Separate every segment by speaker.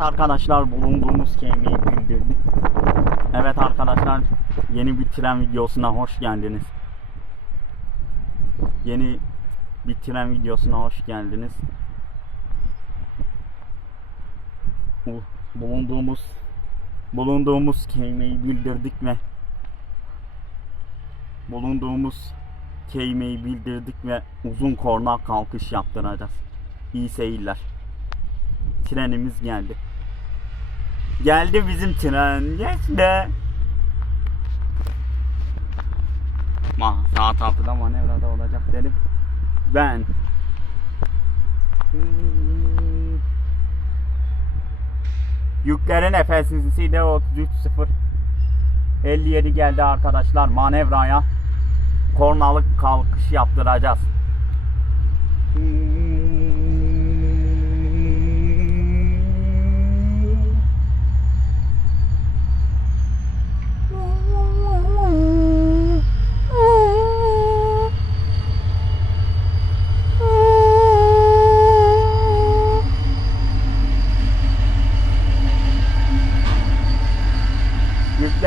Speaker 1: arkadaşlar bulunduğumuz kemiği bildirdik. Evet arkadaşlar yeni bir tren videosuna hoş geldiniz. Yeni bir tren videosuna hoş geldiniz. Bu- Bulunduğumuz bulunduğumuz kelimeyi bildirdik ve bulunduğumuz kelimeyi bildirdik ve uzun korna kalkış yaptıracağız. İyi seyirler. Trenimiz geldi. Geldi bizim tren. Geçti. Ma saat 6'da manevrada olacak dedim. Ben Hmm. Yüklerin efesisi de 33.0 57 geldi arkadaşlar manevraya kornalık kalkış yaptıracağız.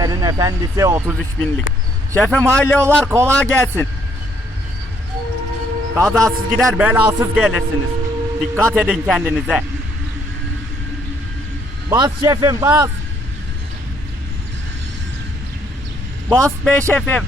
Speaker 1: Yüklerin efendisi 33 binlik. Şefim hayırlı yollar kolay gelsin. Kazasız gider belasız gelirsiniz. Dikkat edin kendinize. Bas şefim bas. Bas be şefim.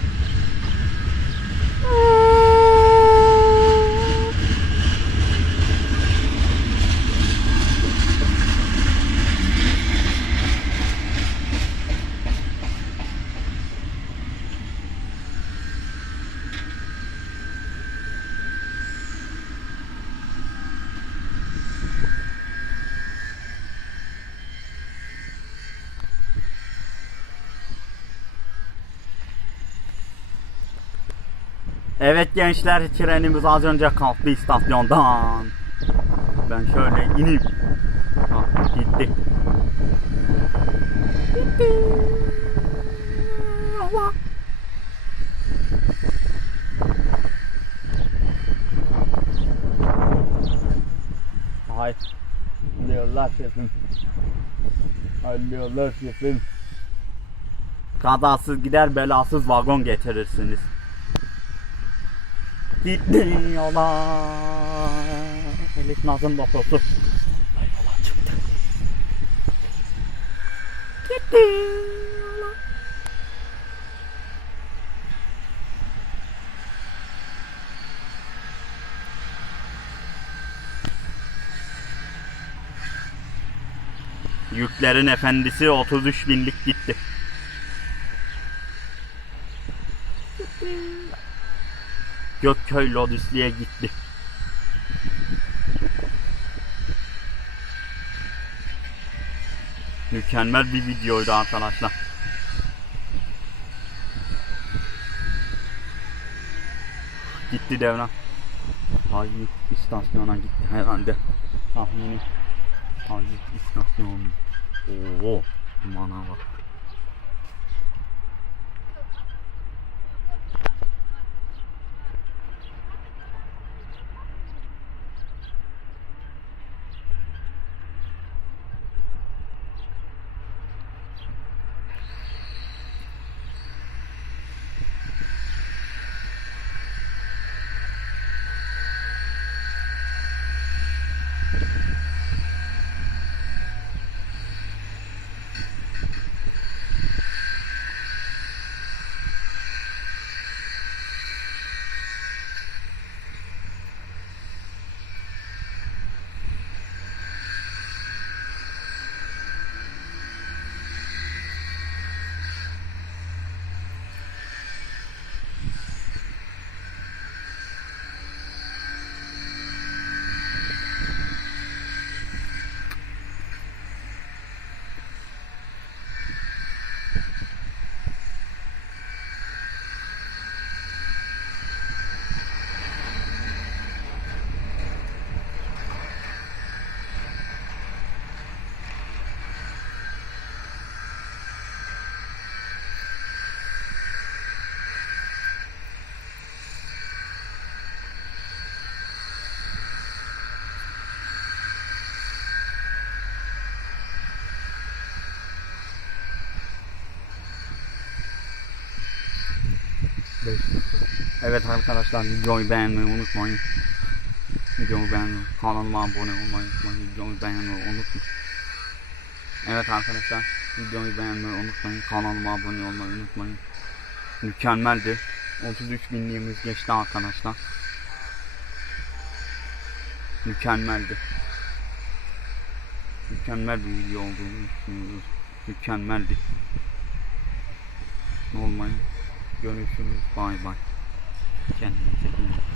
Speaker 1: Evet gençler trenimiz az önce kalktı istasyondan. Ben şöyle ineyim. Ah, gitti. Gitti. Allah. Hay. Diyorlar şefim. Diyorlar şefim. Kazasız gider belasız vagon getirirsiniz. Gitti yola. Elif Naz'ın lotosu. Ay yola çıktı. Gitti yola. Yüklerin efendisi 33 binlik gitti. Gökköy Lodisli'ye gitti. Mükemmel bir videoydu arkadaşlar. Gitti devran. Hayır istasyona gitti herhalde. Tahmini. Hayır istasyon. Oo, mana bak. Evet arkadaşlar videoyu beğenmeyi unutmayın. Videoyu beğenmeyi, kanalıma abone olmayı unutmayın. Videoyu beğenmeyi unutmayın. Evet arkadaşlar videoyu beğenmeyi unutmayın. Kanalıma abone olmayı unutmayın. Mükemmeldi. 33 binliğimiz geçti arkadaşlar. Mükemmeldi. Mükemmel bir video olduğunu düşünüyoruz. Mükemmeldi. Olmayın. Görüşürüz. Bay bay. Kendinize iyi bakın.